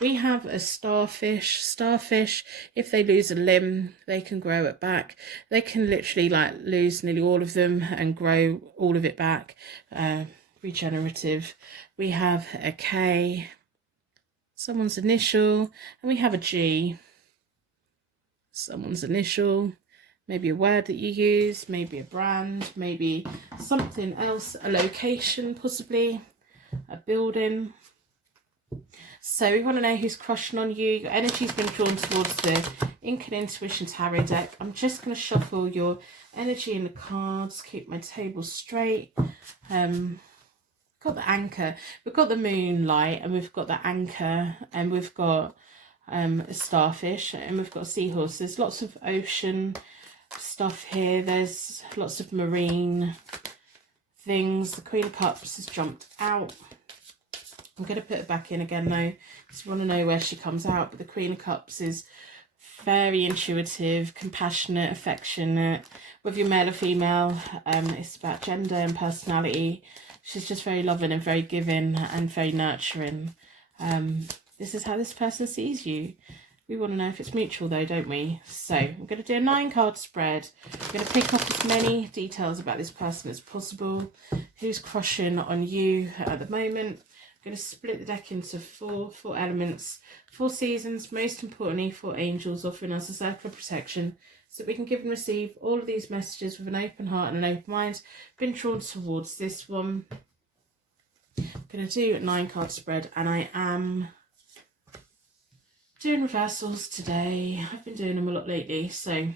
We have a starfish. Starfish, if they lose a limb, they can grow it back. They can literally lose nearly all of them and grow all of it back. Regenerative. We have a K, someone's initial, and we have a G, someone's initial. Maybe a word that you use, maybe a brand, maybe something else, a location possibly, a building. So we want to know who's crushing on you. Your energy's been drawn towards the Ink and Intuition tarot deck. I'm just going to shuffle your energy in the cards, keep my table straight. Got the anchor, we've got the moonlight, and we've got the anchor, and we've got a starfish, and we've got a seahorse. There's lots of ocean stuff here. There's lots of marine things. The Queen of Cups has jumped out. I'm going to put it back in again though, because we want to know where she comes out. But the Queen of Cups is very intuitive, compassionate, affectionate. Whether you're male or female, it's about gender and personality. She's just very loving and very giving and very nurturing. This is how this person sees you. We want to know if it's mutual though, don't we? So I'm going to do a 9-card spread. I'm going to pick up as many details about this person as possible. Who's crushing on you at the moment? I'm going to split the deck into four elements, 4 seasons, most importantly 4 angels, offering us a circle of protection so that we can give and receive all of these messages with an open heart and an open mind. Been drawn towards this one. I'm going to do a 9-card spread, and I am doing reversals today. I've been doing them a lot lately. So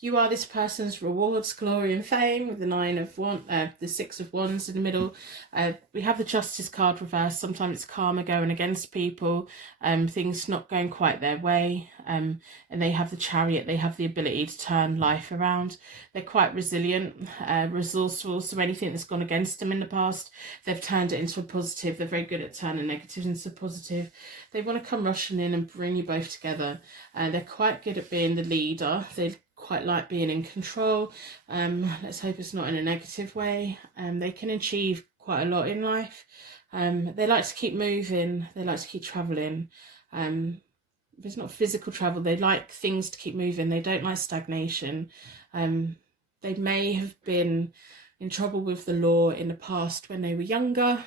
you are this person's rewards, glory and fame, with the 6 of Wands in the middle. We have the Justice card reversed. Sometimes it's karma going against people, things not going quite their way. And they have the Chariot. They have the ability to turn life around. They're quite resilient, resourceful. So anything that's gone against them in the past, they've turned it into a positive. They're very good at turning negatives into positive. They want to come rushing in and bring you both together. They're quite good at being the leader. They quite like being in control. Let's hope it's not in a negative way. They can achieve quite a lot in life. They like to keep moving. They like to keep traveling. It's not physical travel. They like things to keep moving. They don't like stagnation. They may have been in trouble with the law in the past when they were younger.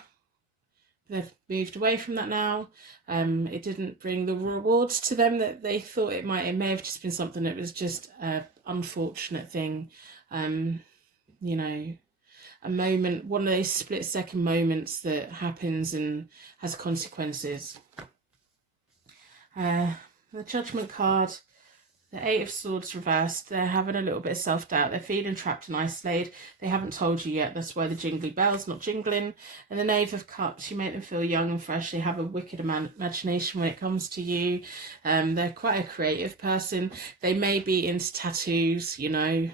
They've moved away from that now. It didn't bring the rewards to them that they thought it might. It may have just been something that was just an unfortunate thing. You know, a moment, one of those split-second moments that happens and has consequences. The Judgment card, the Eight of Swords reversed. They're having a little bit of self-doubt. They're feeling trapped and isolated. They haven't told you yet. That's why the jingly bell's not jingling. And the Knave of Cups, you make them feel young and fresh. They have a wicked imagination when it comes to you. They're quite a creative person. They may be into tattoos, you know.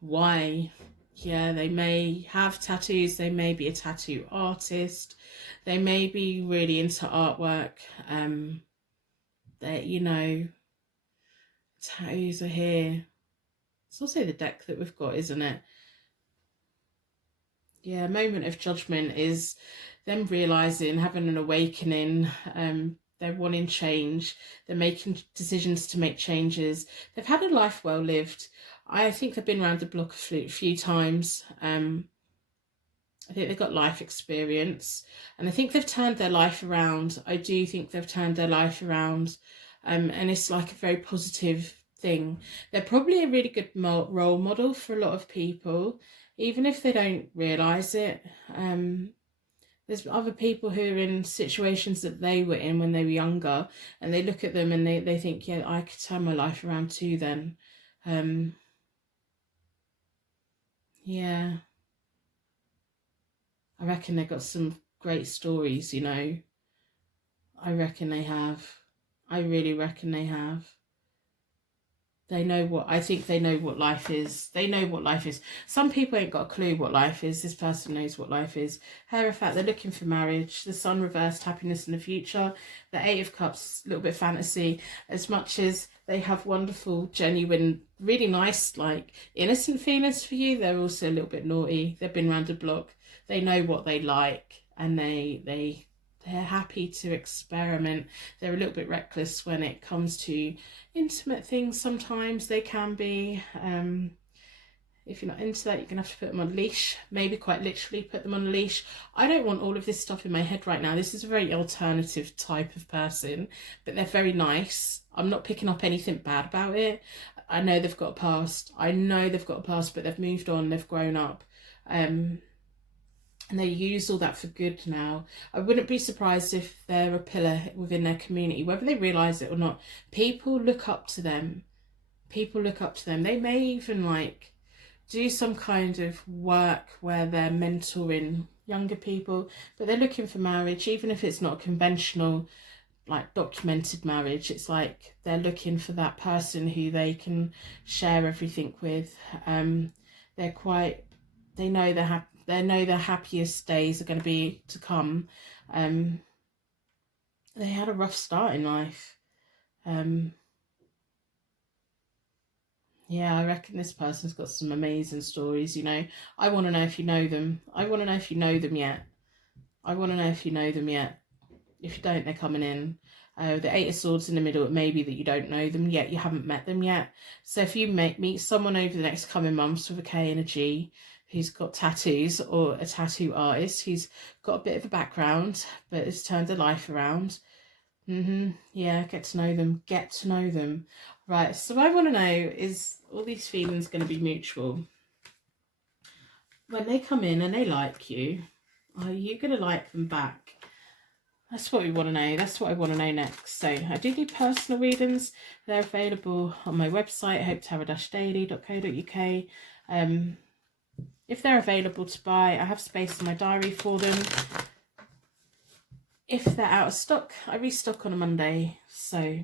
Why? Yeah, they may have tattoos. They may be a tattoo artist. They may be really into artwork. That, you know, tattoos are here. It's also the deck that we've got, isn't it? Yeah, moment of judgment is them realising, having an awakening. They're wanting change. They're making decisions to make changes. They've had a life well lived. I think they've been around the block a few times. I think they've got life experience, and I think they've turned their life around. I do think they've turned their life around, and it's like a very positive thing. They're probably a really good role model for a lot of people, even if they don't realise it. There's other people who are in situations that they were in when they were younger, and they look at them and they think, yeah, I could turn my life around too then. Yeah. I reckon they've got some great stories, you know. I reckon they have. I really reckon they have. I think they know what life is. They know what life is. Some people ain't got a clue what life is. This person knows what life is. Hierophant, they're looking for marriage. The Sun reversed, happiness in the future. The Eight of Cups, a little bit fantasy. As much as they have wonderful, genuine, really nice, like, innocent feelings for you, they're also a little bit naughty. They've been round the block. They know what they like, and they're happy to experiment. They're a little bit reckless when it comes to intimate things. Sometimes they can be. If you're not into that, you're gonna have to put them on a leash. Maybe quite literally put them on a leash. I don't want all of this stuff in my head right now. This is a very alternative type of person, but they're very nice. I'm not picking up anything bad about it. I know they've got a past. But they've moved on. They've grown up. And they use all that for good now. I wouldn't be surprised if they're a pillar within their community, whether they realise it or not. People look up to them. They may even like do some kind of work where they're mentoring younger people, but they're looking for marriage, even if it's not a conventional, like, documented marriage. It's like they're looking for that person who they can share everything with. They know their happiest days are going to be to come. They had a rough start in life. Yeah, I reckon this person's got some amazing stories, you know. I want to know if you know them. If you know them yet. If you don't, they're coming in. The Eight of Swords in the middle, it may be that you don't know them yet, you haven't met them yet. So if you meet someone over the next coming months with a K and a G who's got tattoos, or a tattoo artist who's got a bit of a background but has turned their life around, yeah, get to know them. Right, so what I want to know is, all these feelings going to be mutual? When they come in and they like you, are you going to like them back? That's what we want to know. That's what I want to know next. So I do personal readings. They're available on my website, hopetarot-daily.co.uk. If they're available to buy, I have space in my diary for them. If they're out of stock, I restock on a Monday. So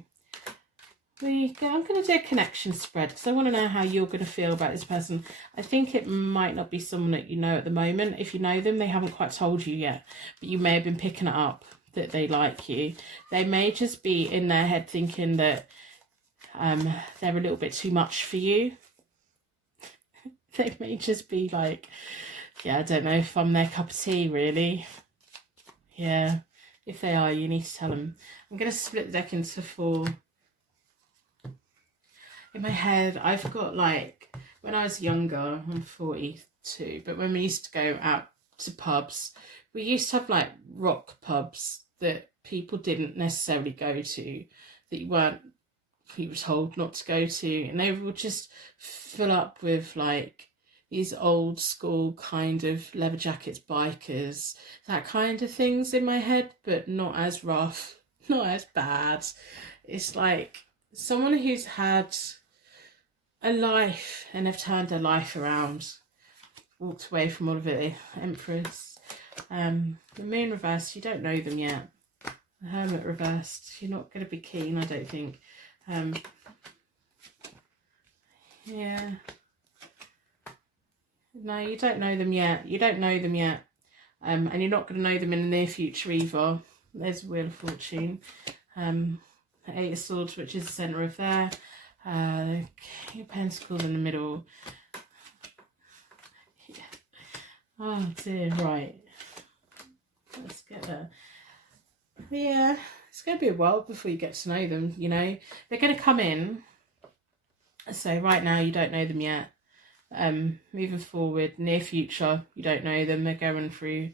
I'm going to do a connection spread, because I want to know how you're going to feel about this person. I think it might not be someone that you know at the moment. If you know them, they haven't quite told you yet, but you may have been picking it up that they like you. They may just be in their head thinking that they're a little bit too much for you. They may just be like, yeah, I don't know if I'm their cup of tea, really. Yeah, If they are, you need to tell them. I'm going to split the deck into 4. In my head, I've got like, when I was younger, I'm 42, but when we used to go out to pubs, we used to have like rock pubs that people didn't necessarily go to, that you were told not to go to, and they would just fill up with like these old school kind of leather jackets, bikers, that kind of things in my head, but not as rough, not as bad. It's like someone who's had a life and have turned their life around, walked away from all of it. Empress, the Moon reversed, you don't know them yet. The Hermit reversed, you're not going to be keen, I don't think. Yeah, no, you don't know them yet. You don't know them yet, and you're not going to know them in the near future either. There's Wheel of Fortune, the 8 of Swords, which is the centre of there. King of Pentacles in the middle. Yeah. Oh dear, right. Let's get there. Yeah, it's going to be a while before you get to know them, you know. They're going to come in. So right now you don't know them yet. Moving forward, near future, you don't know them. They're going through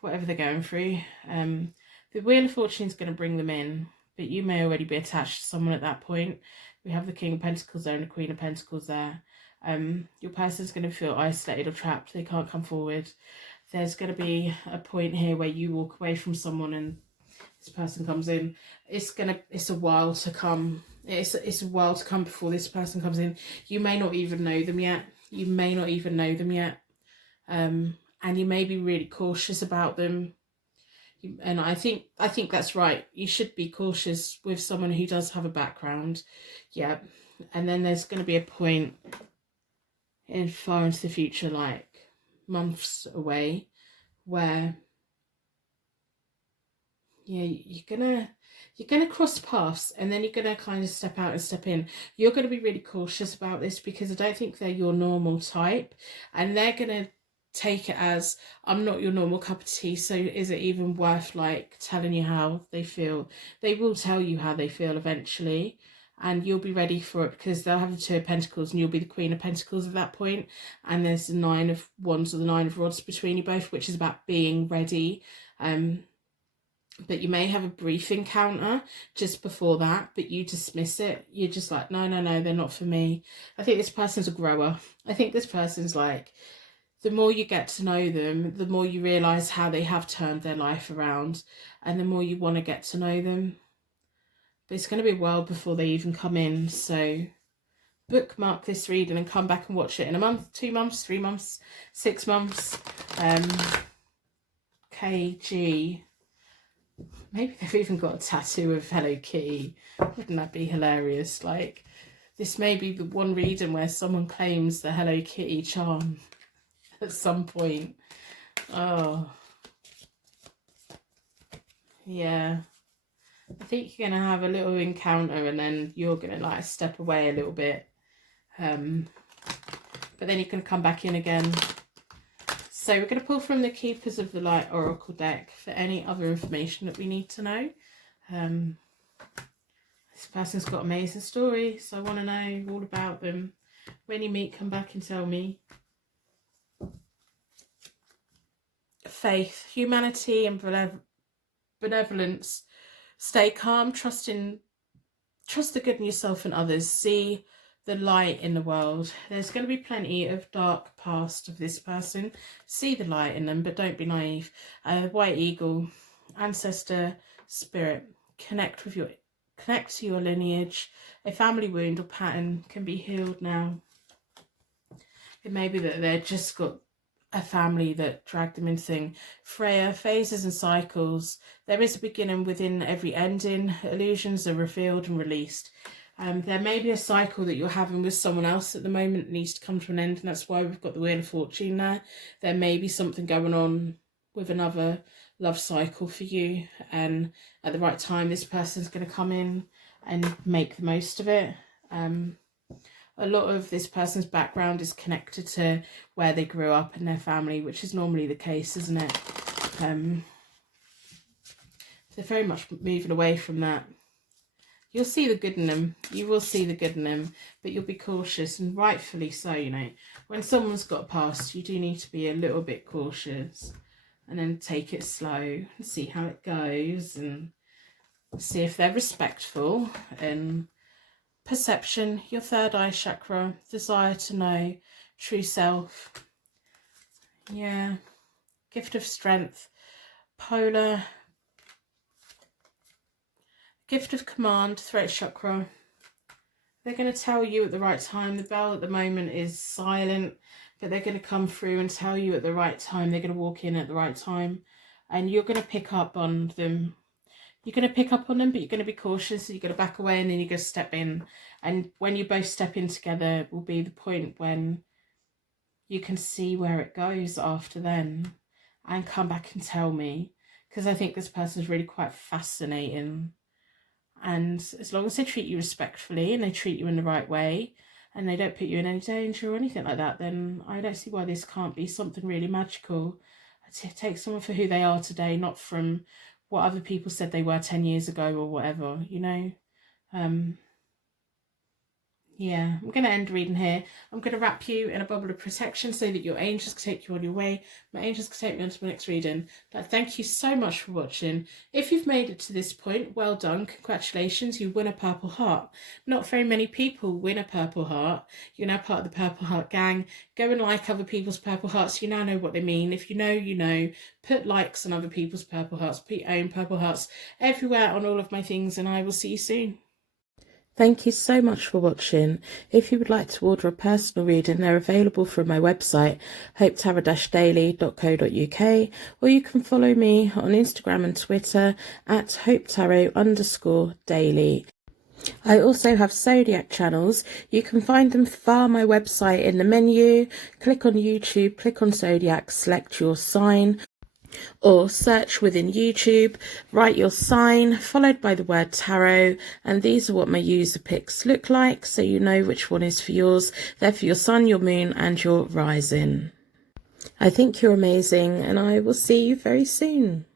whatever they're going through. The Wheel of Fortune is going to bring them in, but you may already be attached to someone at that point. We have the King of Pentacles there and the Queen of Pentacles there. Your person's going to feel isolated or trapped. They can't come forward. There's going to be a point here where you walk away from someone and this person comes in. It's a while to come. It's a while to come before this person comes in. You may not even know them yet. You may not even know them yet. And you may be really cautious about them. And I think that's right. You should be cautious with someone who does have a background. Yeah. And then there's going to be a point in far into the future, like months away, where you're gonna cross paths, and then you're gonna kind of step out and step in. You're gonna be really cautious about this because I don't think they're your normal type, and they're gonna take it as, I'm not your normal cup of tea, so is it even worth like telling you how they feel? They will tell you how they feel eventually, and you'll be ready for it because they'll have the 2 of Pentacles and you'll be the Queen of Pentacles at that point, and there's the 9 of Wands or the 9 of Rods between you both, which is about being ready. But you may have a brief encounter just before that, but you dismiss it. You're just like, no, they're not for me. I think this person's a grower. I think this person's like, the more you get to know them, the more you realise how they have turned their life around, and the more you want to get to know them. But it's going to be a while before they even come in, so bookmark this reading and come back and watch it in a month, 2 months, 3 months, 6 months. KG. Maybe they've even got a tattoo of Hello Kitty. Wouldn't that be hilarious? Like, this may be the one reading where someone claims the Hello Kitty charm at some point. Oh. Yeah. I think you're going to have a little encounter and then you're going to like step away a little bit. But then you can come back in again. So we're going to pull from the Keepers of the Light Oracle deck for any other information that we need to know. This person's got amazing stories, so I want to know all about them. When you meet, come back and tell me. Faith, humanity and benevolence. Stay calm, trust the good in yourself and others. See the light in the world. There's going to be plenty of dark past of this person. See the light in them, but don't be naive. White Eagle, ancestor, spirit. Connect to your lineage. A family wound or pattern can be healed now. It may be that they've just got a family that dragged them into thing. Freya, phases and cycles. There is a beginning within every ending. Illusions are revealed and released. There may be a cycle that you're having with someone else at the moment that needs to come to an end, and that's why we've got the Wheel of Fortune there. There may be something going on with another love cycle for you, and at the right time this person's going to come in and make the most of it. A lot of this person's background is connected to where they grew up in their family, which is normally the case, isn't it? They're very much moving away from that. You'll see the good in them. You will see the good in them, but you'll be cautious, and rightfully so, you know. When someone's got past, you do need to be a little bit cautious and then take it slow and see how it goes and see if they're respectful. And perception, your third eye chakra, desire to know, true self. Yeah. Gift of strength, polar. Gift of command, throat chakra. They're going to tell you at the right time. The bell at the moment is silent, but they're going to come through and tell you at the right time. They're going to walk in at the right time, and you're going to pick up on them. You're going to pick up on them, but you're going to be cautious. So you're going to back away, and then you're going to step in. And when you both step in together will be the point when you can see where it goes after then, and come back and tell me, because I think this person is really quite fascinating. And as long as they treat you respectfully and they treat you in the right way and they don't put you in any danger or anything like that, then I don't see why this can't be something really magical. Take someone for who they are today, not from what other people said they were 10 years ago or whatever, you know. Yeah, I'm going to end reading here. I'm going to wrap you in a bubble of protection so that your angels can take you on your way. My angels can take me on to my next reading. But thank you so much for watching. If you've made it to this point, well done. Congratulations, you win a Purple Heart. Not very many people win a Purple Heart. You're now part of the Purple Heart gang. Go and like other people's Purple Hearts. You now know what they mean. If you know, you know. Put likes on other people's Purple Hearts. Put your own Purple Hearts everywhere on all of my things, and I will see you soon. Thank you so much for watching. If you would like to order a personal reading, they're available from my website, hopetarot-daily.co.uk, or you can follow me on Instagram and Twitter at hopetarot_daily. I also have Zodiac channels. You can find them via my website in the menu. Click on YouTube, click on Zodiac, select your sign, or search within YouTube, write your sign, followed by the word tarot, and these are what my user picks look like, so you know which one is for yours. They're for your sun, your moon, and your rising. I think you're amazing, and I will see you very soon.